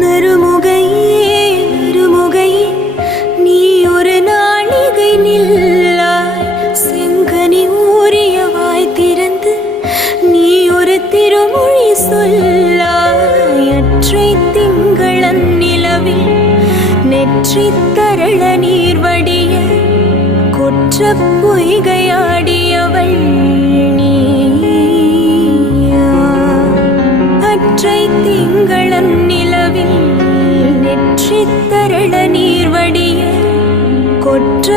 நறுமுகையே நறுமுகையே நீ ஒரு நாளிகை நில்லாய். செங்கனி ஊறிய வாய் திறந்து நீ ஒரு திருமொழி சொல்லாய். அற்றை திங்களன் நிலவில் நெற்றி தரள நீர் வடிய கொற்ற பொய்கையாடியவள் நீயா. அற்றை திங்களன் நிலவில் நெற்றி தரள நீர் வடிய கொற்ற